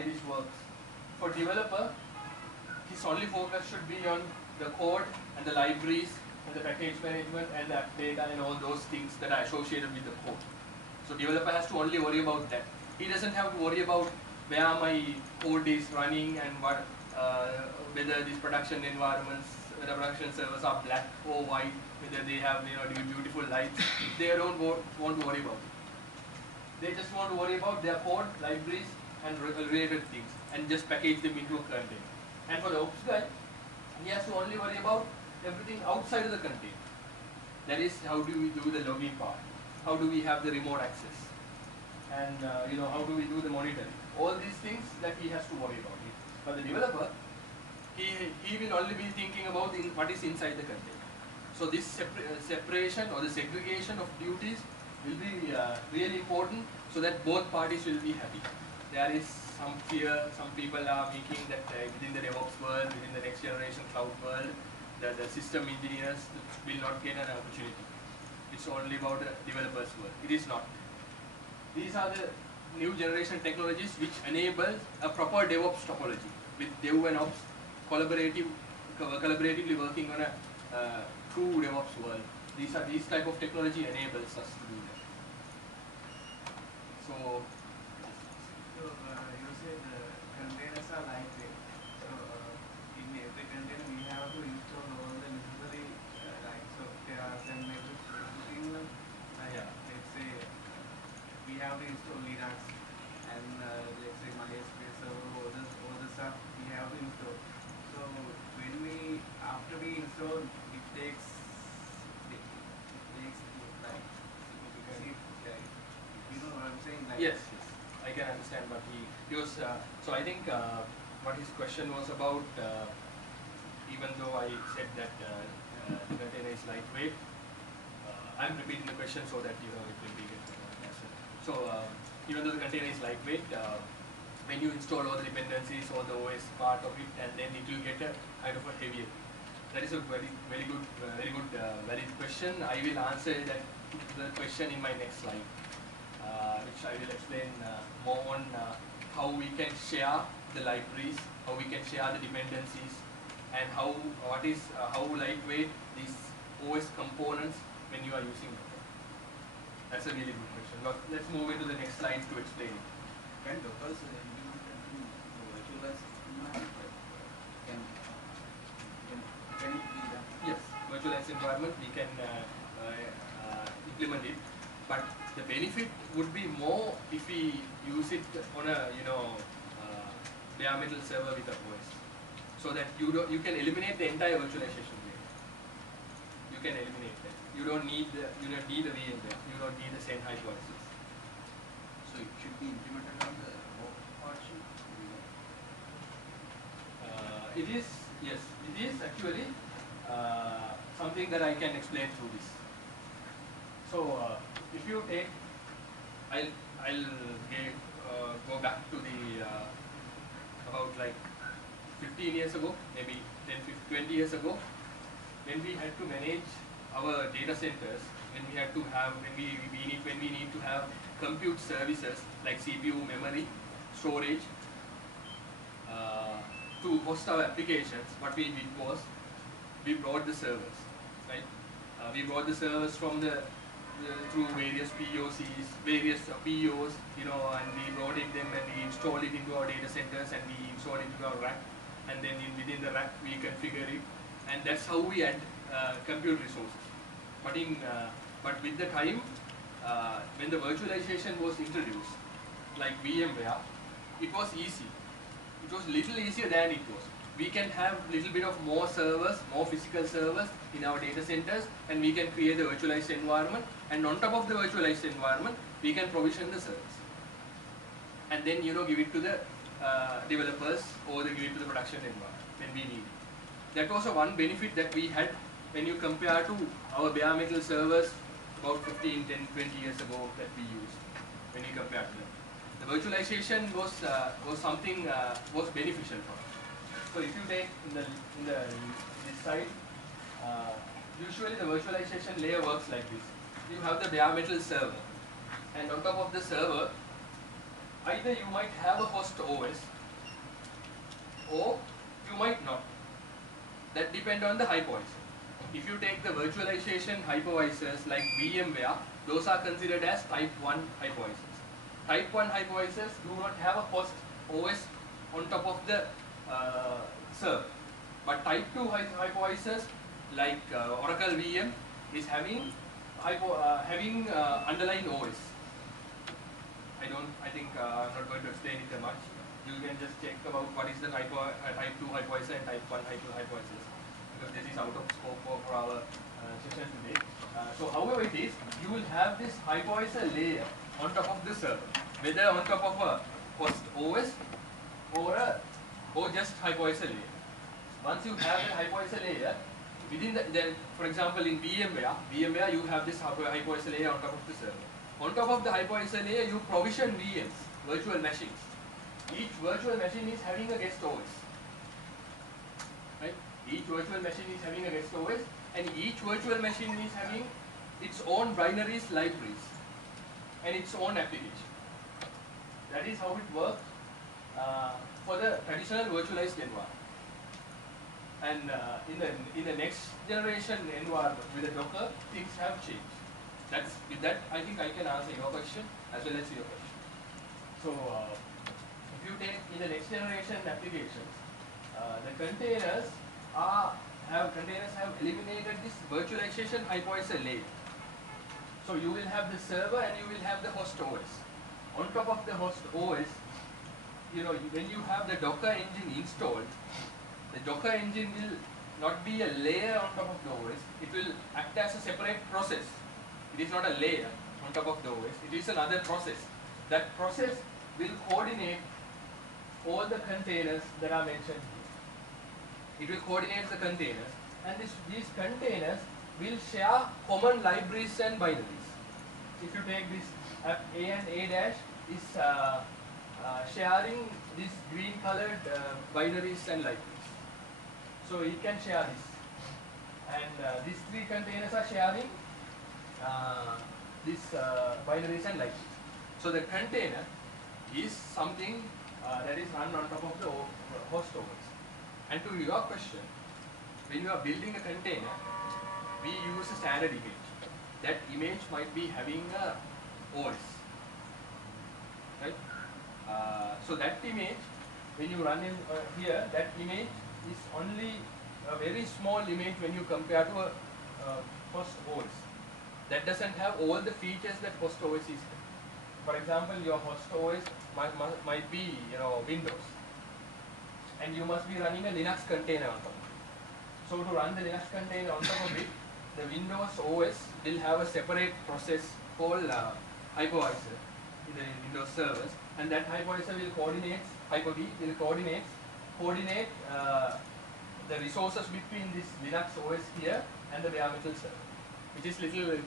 why this works. For developer, his only focus should be on the code and the libraries and the package management and the data and all those things that are associated with the code. So developer has to only worry about that. He doesn't have to worry about where my code is running and what, whether these production environments, the production servers are black or white, whether they have beautiful lights. They don't want to worry about it. They just want to worry about their code, libraries, and related things, and just package them into a container. And for the ops guy, he has to only worry about everything outside of the container. That is, how do we do the logging part? How do we have the remote access? And how do we do the monitoring? All these things that he has to worry about. But the developer, he will only be thinking about what is inside the container. So this separation or the segregation of duties will be really important, so that both parties will be happy. There is some fear, some people are making that within the DevOps world, within the next generation cloud world, that the system engineers will not get an opportunity. It's only about the developers world. It is not. These are the new generation technologies which enable a proper DevOps topology with Dev and Ops collaboratively working on a true DevOps world. These type of technology enables us to do that. So you said containers are lightweight. So in every container we have to install all the necessary so there are some methods in them. Let's say we have to install Linux and let's say MySQL server, all the stuff we have to install. So after we install, it takes like significant. You know what I'm saying? Like yes, I can understand. But he was so I think what his question was about. Even though I said that the container is lightweight, I'm repeating the question so that it will be good. So even though the container is lightweight, when you install all the dependencies or the OS part of it, and then it will get a kind of a heavier. That is a very good, valid question. I will answer the question in my next slide, which I will explain more on how we can share the libraries, how we can share the dependencies, and how lightweight these OS components when you are using them. That's a really good question. But let's move into the next slide to explain it. Can Docker implement the virtualized environment? Can it be done? Yes, virtualized environment we can implement it, but the benefit would be more if we use it on a bare metal server with a OS, so that you can eliminate the entire virtualization layer. You can eliminate that. You don't need a VMware. You don't need the same hypervisors. So it should be implemented on the partition. It is, yes, it is actually something that I can explain through this. So if you take, I'll go back to the about like 15 years ago, maybe 10, 20 years ago, when we had to manage our data centers, when we need to have compute services like CPU, memory, storage, to host our applications, what we did was we brought the servers, right? We brought the servers from through various POCs, various POs, and we brought them and we installed it into our data centers and we installed it into our rack, and then within the rack we configure it, and that's how we add compute resources. But with the time, when the virtualization was introduced, like VMware, it was easy. It was little easier than it was. We can have little bit of more servers, more physical servers in our data centers, and we can create a virtualized environment, and on top of the virtualized environment, we can provision the servers. And then give it to the developers, or give it to the production environment when we need it. That was one benefit that we had when you compare to our bare metal servers about 15, 10, 20 years ago that we used, when you compare to them. The virtualization was something was beneficial for us. So if you take this side, usually the virtualization layer works like this. You have the bare metal server, and on top of the server, either you might have a host OS or you might not. That depends on the hypervisor. If you take the virtualization hypervisors like VMware, those are considered as type 1 hypervisors. Type 1 hypervisors do not have a host OS on top of the server. But type 2 hypervisors like Oracle VM is having underlying OS. I think I'm not going to explain it much. You can just check about what is the type 2 hypervisor and type 1 hypervisors, because this is out of scope for our session today. So however it is, you will have this hypervisor layer on top of the server, whether on top of a host OS or just hypervisor layer. Once you have the hypervisor layer, within for example in VMware you have this hypervisor layer on top of the server. On top of the hypervisor layer, you provision VMs, virtual machines. Each virtual machine is having a guest OS. Right? Each virtual machine is having a guest OS, and each virtual machine is having its own binaries, libraries, and its own application. That is how it works for the traditional virtualized environment. And in the next generation environment with the Docker, things have changed. With that, I think I can answer your question as well as your question. So, if you take in the next generation applications, the containers have eliminated this virtualization hypervisor layer. So you will have the server and you will have the host OS. On top of the host OS, when you have the Docker engine installed, the Docker engine will not be a layer on top of the OS. It will act as a separate process. It is not a layer on top of the OS. It is another process. That process will coordinate all the containers that are mentioned here. It will coordinate the containers, and these containers will share common libraries and binaries. If you take this app A and A dash is sharing these green colored binaries and libraries. So it can share this. And these three containers are sharing these binaries and libraries. So the container is something that is run on top of the host OS. And to your question, when you are building a container, we use a standard image. That image might be having a OS, right? So that image, when you run in here, that image is only a very small image when you compare to a host OS. That doesn't have all the features that host OS is. For example, your host OS might be Windows, and you must be running a Linux container on top of it. So to run the Linux container on top of it, the Windows OS will have a separate process called hypervisor in the Windows servers, and that hypervisor will coordinate, Hyper-V will coordinate the resources between this Linux OS here and the bare metal server, which is little,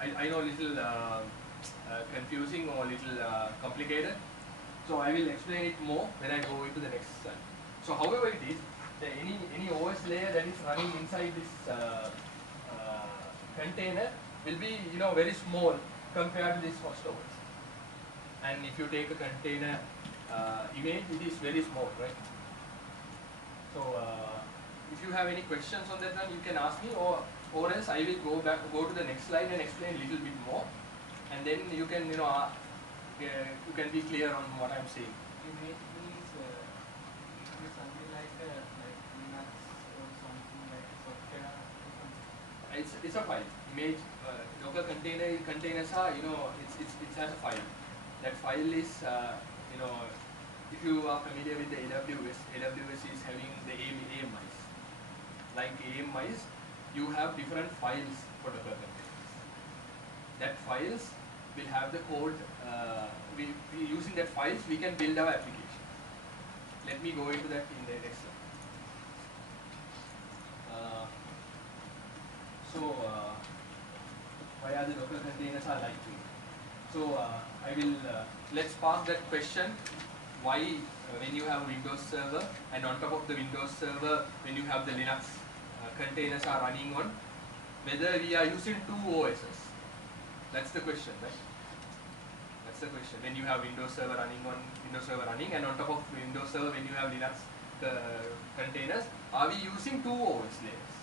I know, little confusing or little complicated. So I will explain it more when I go into the next slide. So however it is, any OS layer that is running inside this container will be very small compared to this host OS. And if you take a container image, it is very small, right? So if you have any questions on that one, you can ask me, or else I will go to the next slide and explain a little bit more, and then you can you can be clear on what I'm saying. Image means something like Linux or something like software or something. It's a file. Image Docker containers are it has a file. That file is if you are familiar with the AWS is having the AMIs. Like AMIs, you have different files for Docker containers. That files will have the code. Using that files, we can build our application. Let me go into that in the next slide. Why are the Docker containers are like this? So I will let's park that question. Why when you have Windows server, and on top of the Windows server, when you have the Linux containers are running on, whether we are using two OSs. That's the question, right? That's That's the question. When you have Windows Server running and on top of Windows Server when you have Linux containers, are we using two OS layers?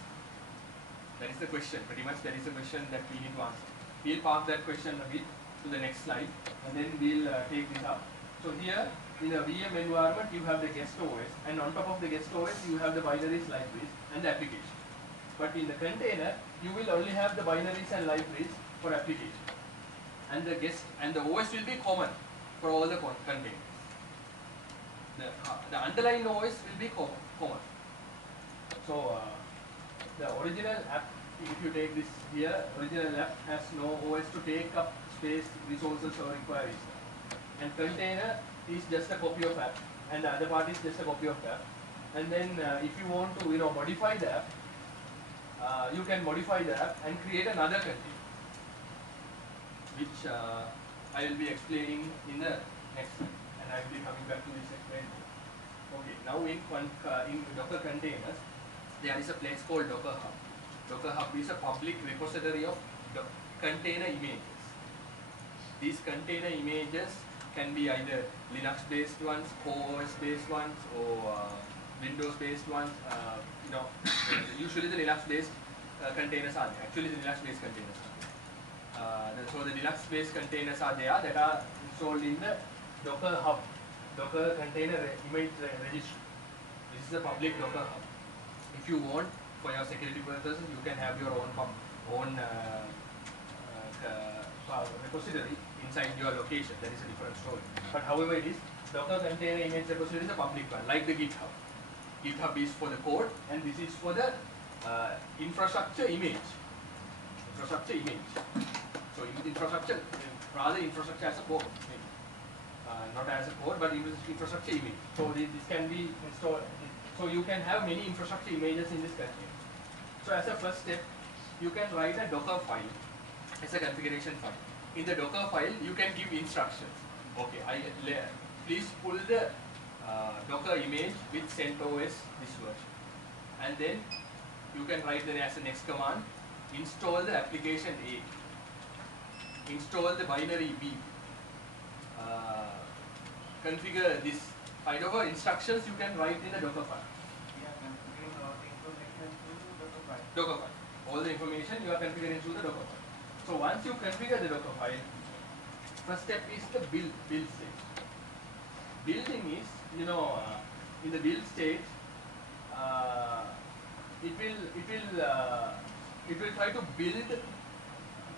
That is the question. Pretty much that is the question that we need to answer. We'll park that question a bit to the next slide and then we'll take this up. So here in a VM environment you have the guest OS, and on top of the guest OS you have the binaries, libraries and the application. But in the container you will only have the binaries and libraries for application, and the guest and the OS will be common for all the containers. The underlying OS will be common. So the original app, if you take this here, original app has no OS to take up space, resources or requires. And container is just a copy of app, and the other part is just a copy of app. And then if you want to modify the app, you can modify the app and create another container, which I will be explaining in the next slide, and I will be coming back to this explain. Okay, now in Docker containers, there is a place called Docker Hub. Docker Hub is a public repository of container images. These container images can be either Linux-based ones, OS-based ones, or Windows-based ones. Usually the Linux-based containers are there. Actually, the Linux-based containers are there. So the Linux-based containers are there that are installed in the Docker Hub, Docker Container Image Registry. This is a public Docker Hub. If you want, for your security purposes, you can have your own repository inside your location. That is a different story. But however it is, Docker Container Image Repository is a public one, like the GitHub. GitHub is for the code, and this is for the infrastructure image. Infrastructure image. So infrastructure, rather infrastructure as a code, maybe. Not as a code, but infrastructure image. So this can be installed. So you can have many infrastructure images in this container. So as a first step, you can write a Docker file as a configuration file. In the Docker file, you can give instructions. Okay, please pull the Docker image with CentOS this version, and then you can write then as the next command, install the application A, install the binary B, configure this. Kind of instructions you can write in the Docker file. We are configuring all the information through Docker file. Docker file. All the information you are configuring through the Docker file. So once you configure the Docker file, first step is the build stage. Building is, in the build stage, it will try to build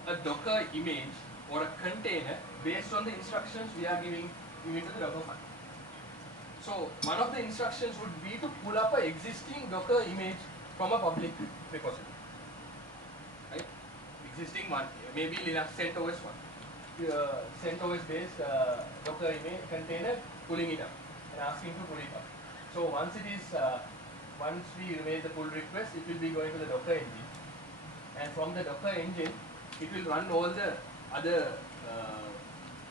a Docker image or a container based on the instructions we are giving into the Docker file. So one of the instructions would be to pull up an existing Docker image from a public repository. Right? Existing one, maybe Linux CentOS one. CentOS based Docker image container, pulling it up and asking to pull it up. So once we make the pull request, it will be going to the Docker engine, and from the Docker engine, it will run all the other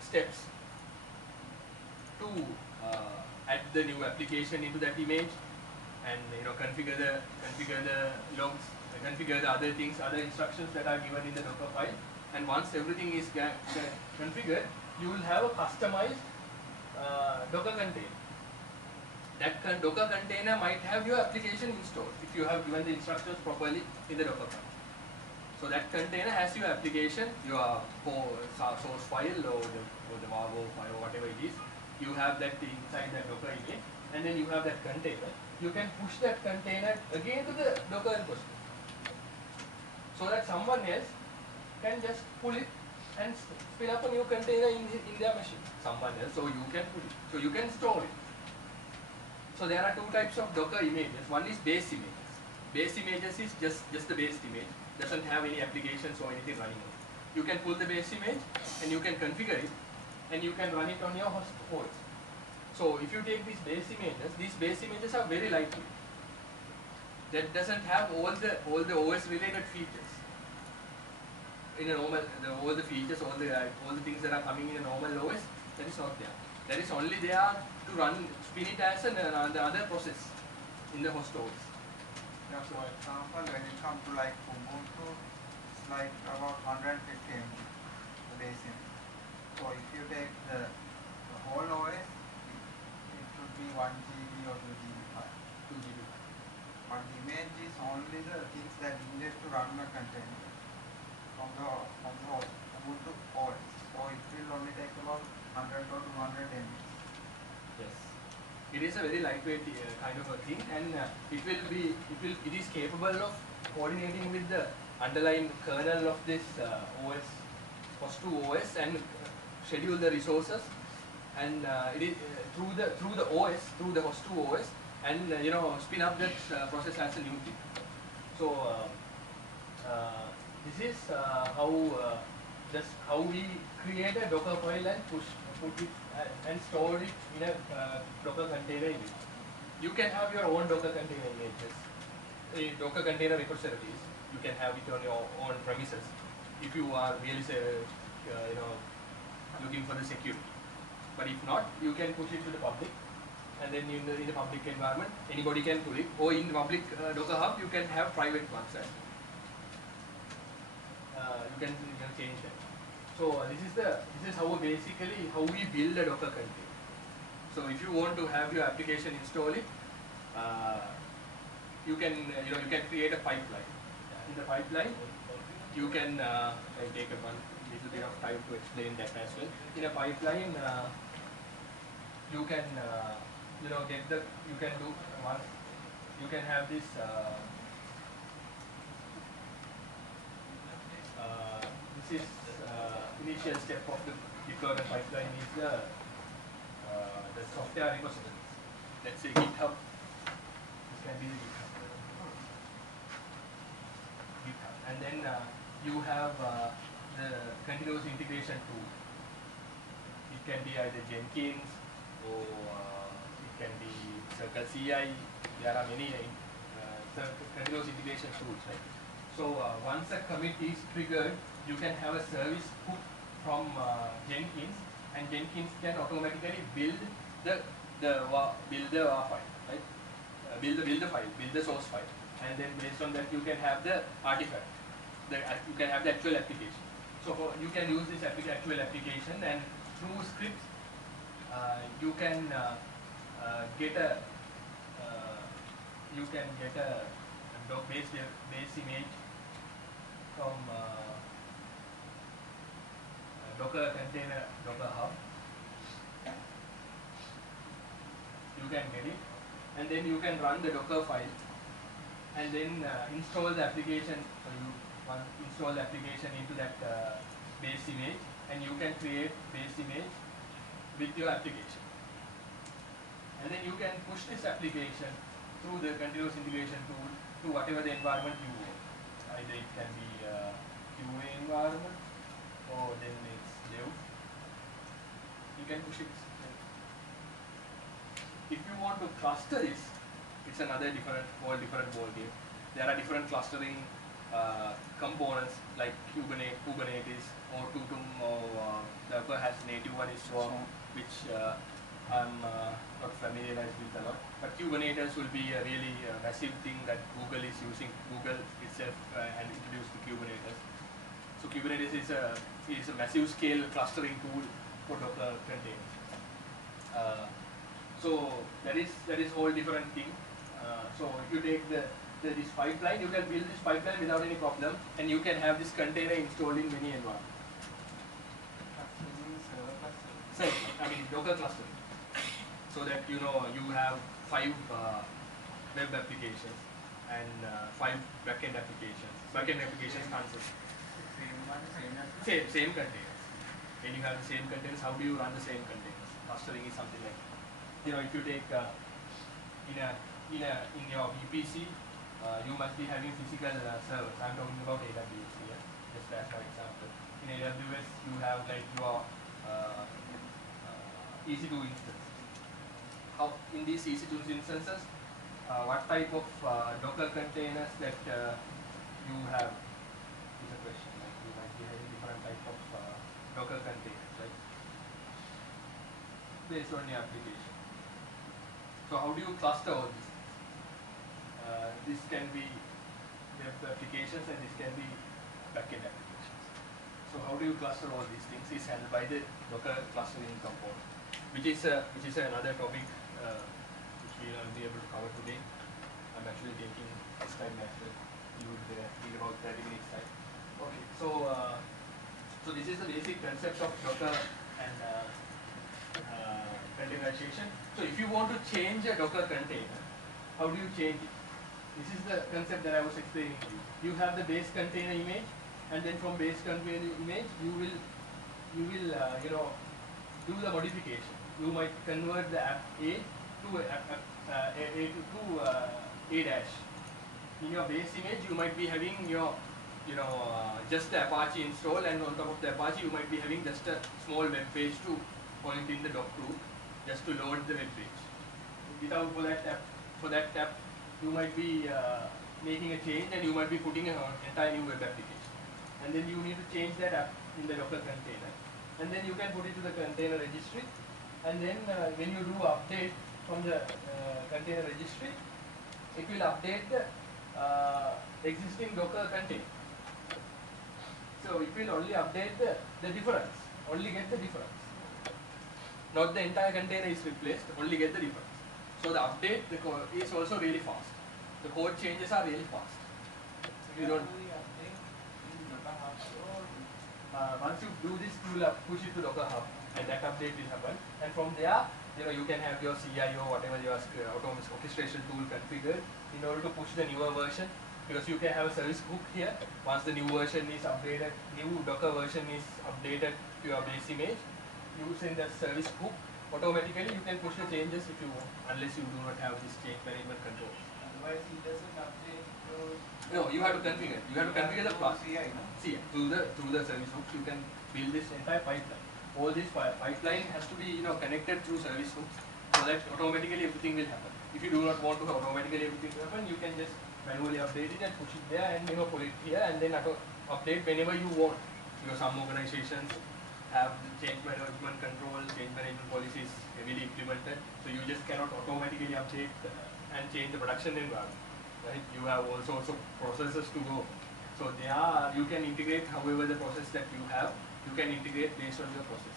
steps to add the new application into that image, and configure the logs, configure the other things, other instructions that are given in the Docker file. And once everything is configured, you will have a customized Docker container. That Docker container might have your application installed if you have given the instructions properly in the Docker file. So that container has your application, your source file or the Wargo file or whatever it is. You have that inside that Docker image, and then you have that container. You can push that container again to the Docker repository, so that someone else can just pull it and spin up a new container in their machine. Someone else, so you can pull it, so you can store it. So there are two types of Docker images. One is base images. Base images is just the base image, doesn't have any applications or anything running on it. You can pull the base image and you can configure it, and you can run it on your host. So if you take these base images are very lightweight. That doesn't have all the OS related features. In a normal, all the features, all the things that are coming in a normal OS, that is not there. That is only there to spin it as another process in the host OS. Yeah, for example, when it comes to like Ubuntu, it's like about 150 MB, the base image. So if you take the whole OS, it should be 1 GB or 2 GB file. 2 GB. But the image is only the things that needed to run the container from the Ubuntu OS. So it will only take about 100 or 200 MB. Yes. It is a very lightweight kind of a thing, and it is capable of coordinating with the underlying kernel of this OS, host2 OS, and schedule the resources, and it is through the OS, through the host2 OS, and spin up that process as a new thing. So this is how we create a Docker file and put it and store it in a Docker container image. You can have your own Docker container images, a Docker container repositories. You can have it on your own premises if you are really looking for the security. But if not, you can push it to the public, and then in the public environment, anybody can pull it. Or in the public Docker Hub, you can have private ones as well. You can change them. So this is how we build a Docker container. So if you want to have your application install it, you can create a pipeline. In the pipeline, you can I'll take a little bit of time to explain that as well. In a pipeline, you can you can have this this is initial step of the deployment pipeline is the software repositories. Let's say GitHub. This can be the GitHub, and then you have the continuous integration tool. It can be either Jenkins or it can be Circle CI. There are many continuous integration tools, right? So once a commit is triggered, you can have a service hook from Jenkins, and Jenkins can automatically build the WAR file, right? Build the source file, and then based on that you can have the artifact. You can have the actual application. So you can use this actual application, and through scripts you can get a base image from Docker container, Docker Hub. You can get it, and then you can run the Docker file, and then install the application. So you install the application into that base image, and you can create base image with your application. And then you can push this application through the continuous integration tool to whatever the environment you want. Either it can be QA environment, or then it's dev. You can push it. If you want to cluster this, it's another whole different ball game. There are different clustering components like Kubernetes or Tutum, or Docker has native one is Swarm, which I'm not familiarized with a lot. But Kubernetes will be a really massive thing that Google is using. Google itself and introduced the Kubernetes. So Kubernetes is a massive scale clustering tool for Docker containers. So that is whole different thing. So if you take this pipeline, you can build this pipeline without any problem, and you can have this container installed in many environments. Same, Docker clustering. So that you have 5 web applications and 5 backend applications. Backend applications consist. Same containers. When you have the same containers, how do you run the same containers? Clustering is something like, if you take in your VPC, you must be having physical servers. I'm talking about AWS here, just as for example. In AWS, you have like your EC2 instances. How in these EC2 instances, what type of Docker containers that you have is a question. Like you might be having different type of Docker containers, right? Based on your application. So how do you cluster all these? This can be web applications, and this can be backend applications. So So how do you cluster all these things is handled by the Docker clustering component, which is another topic which we will be able to cover today. I'm actually taking this time as well. You would need about 30 minutes time. Okay, so this is the basic concept of Docker and containerization. So if you want to change a Docker container, how do you change it? This is the concept that I was explaining to you. You have the base container image, and then from base container image, you will do the modification. You might convert the app A to A dash. In your base image, you might be having your just the Apache install, and on top of the Apache, you might be having just a small web page to point in the doc root just to load the web page. Without for that tab, you might be making a change, and you might be putting an entire new web application. And then you need to change that app in the Docker container. And then you can put it to the container registry. And then when you do update from the container registry, it will update the existing Docker container. So it will only update the difference, only get the difference. Not the entire container is replaced, only get the difference. So the update is also really fast. The code changes are really fast. You don't. Once you do this, you will push it to Docker Hub, and that update will happen. And from there, you can have your CIO, whatever your autonomous orchestration tool configured in order to push the newer version. Because you can have a service hook here. Once the new version is updated, new Docker version is updated to your base image, using the service hook, automatically you can push the changes if you want, unless you do not have this change management control. Otherwise, it doesn't update those. No, you have to configure. You have to configure the class. CI, no? See, through the service hooks, you can build this entire pipeline. All this pipeline has to be connected through service hooks, so that automatically everything will happen. If you do not want to automatically everything to happen, you can just manually update it and push it there, and pull it here, and then update whenever you want. Because some organizations have change management control, change management policies heavily implemented, so you just cannot automatically update and change the production environment. Right? You have all sorts of processes to go. So you can integrate however the process that you have, you can integrate based on your process.